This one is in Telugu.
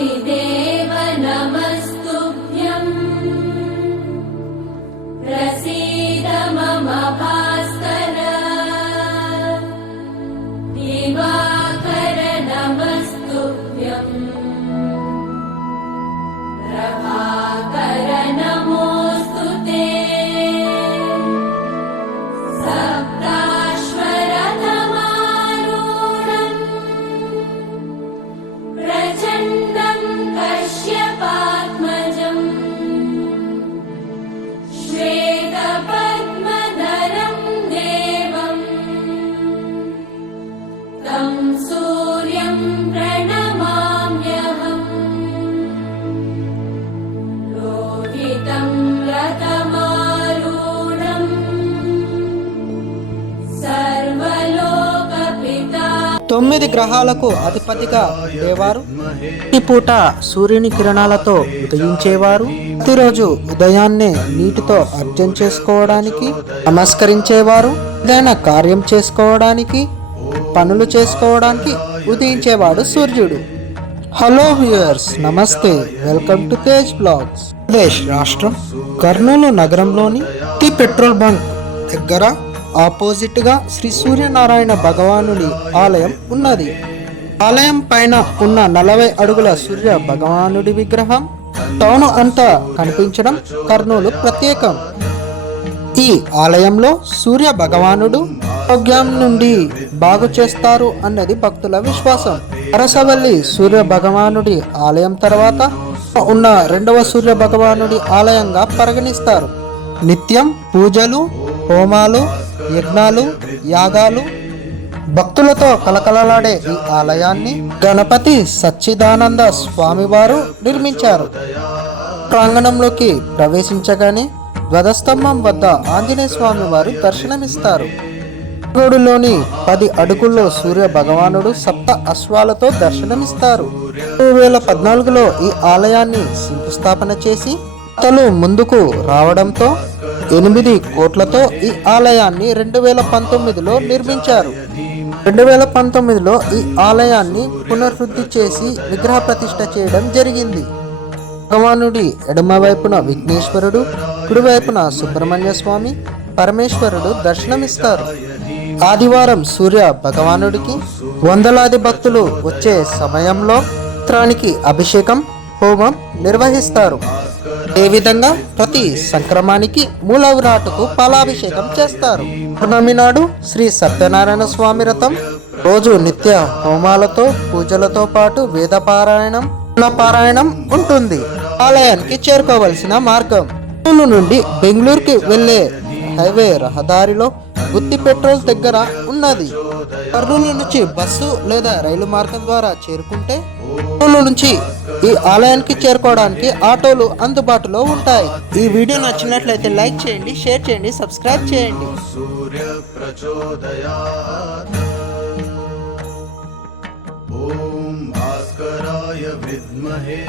अग्निदेव नमस्तुभ्यम् प्रसीद मम भास्कर दिवाकर नमस्तुभ्यम् प्रभाकर नमोऽस्तु ते सप्ताश्वरथमारूढम् प्रचण्डम् कश्यपात्मजम् श्वेतपद्मधरम् देवम् तं सूर्यम् प्रणमाम्यहम् लोहितं रथमारूढम् सर्वलोकपिता 9 గ్రహాలకు అధిపతిగా ఉండేవారు. ఈ పూట సూర్యుని కిరణాలతో ఉదయించేవారు. ప్రతిరోజు ఉదయాన్నే నీటితో అర్చన చేసుకోవడానికి, నమస్కరించేవారు. ఏదైనా కార్యం చేసుకోవడానికి, పనులు చేసుకోవడానికి ఉదయించేవాడు సూర్యుడు. Hello viewers, namaste, welcome to Tej blogs. Andhra Pradesh రాష్ట్రం కర్నూలు నగరంలోని టీ పెట్రోల్ బంక్ దగ్గర ఆపోజిట్ గా శ్రీ సూర్యనారాయణ భగవానుడి ఆలయం ఉన్నది. ఆలయం పైన ఉన్న 40 అడుగుల సూర్య భగవానుడి విగ్రహం టౌన్ అంతా కనిపించడం కర్నూలు ప్రత్యేకం. ఈ ఆలయంలో సూర్య భగవానుడు ఆరోగ్యం నుండి బాగు చేస్తారు అన్నది భక్తుల విశ్వాసం. అరసవల్లి సూర్య భగవానుడి ఆలయం తర్వాత ఉన్న 2వ సూర్య భగవానుడి ఆలయంగా పరిగణిస్తారు. నిత్యం పూజలు, హోమాలు, యజ్ఞాలు, యాగాలు, భక్తులతో కలకలలాడే ఈ ఆలయాన్ని గణపతి సచ్చిదానంద స్వామివారు నిర్మించారు. ప్రాంగణంలోకి ప్రవేశించగానే ధ్వజస్తంభం వద్ద ఆంజనేయ స్వామి వారు దర్శనమిస్తారు. గోడులోని 10 అడుగుల్లో సూర్య భగవానుడు సప్త అశ్వాలతో దర్శనమిస్తారు. 2014లో ఈ ఆలయాన్ని శంకుస్థాపన చేసి తలు ముందుకు రావడంతో 8 కోట్లతో ఈ ఆలయాన్ని 2019లో నిర్మించారు. 2019లో ఈ ఆలయాన్ని పునరుద్ధి చేసి విగ్రహ ప్రతిష్ఠ చేయడం జరిగింది. భగవానుడి ఎడమ వైపున విఘ్నేశ్వరుడు, కుడివైపున సుబ్రహ్మణ్య స్వామి, పరమేశ్వరుడు దర్శనమిస్తారు. ఆదివారం సూర్య భగవానుడికి వందలాది భక్తులు వచ్చే సమయంలో చిత్రానికి అభిషేకం, హోమం నిర్వహిస్తారు. అదేవిధంగా ప్రతి సంక్రమానికి మూల విరాటుకు పాలాభిషేకం చేస్తారు. పౌర్ణమి నాడు శ్రీ సత్యనారాయణ స్వామి వ్రతం రోజు నిత్య హోమాలతో పూజలతో పాటు వేద పారాయణం, పారాయణం ఉంటుంది. ఆలయానికి చేరుకోవలసిన మార్గం కర్నూలు నుండి బెంగళూరుకి వెళ్లే హైవే రహదారిలో గుత్తి పెట్రోల్ దగ్గర ఉన్నది. కర్నూలు నుంచి బస్సు లేదా రైలు మార్గం ద్వారా చేరుకుంటే కర్నూలు నుంచి ఈ ఆలయానికి చేరుకోవడానికి ఆటోలు అందుబాటులో ఉంటాయి. ఈ వీడియో నచ్చినట్లయితే లైక్ చేయండి, షేర్ చేయండి, సబ్స్క్రైబ్ చేయండి. సూర్య ప్రచోదయాత్ ఓం భాస్కరాయ విద్మహే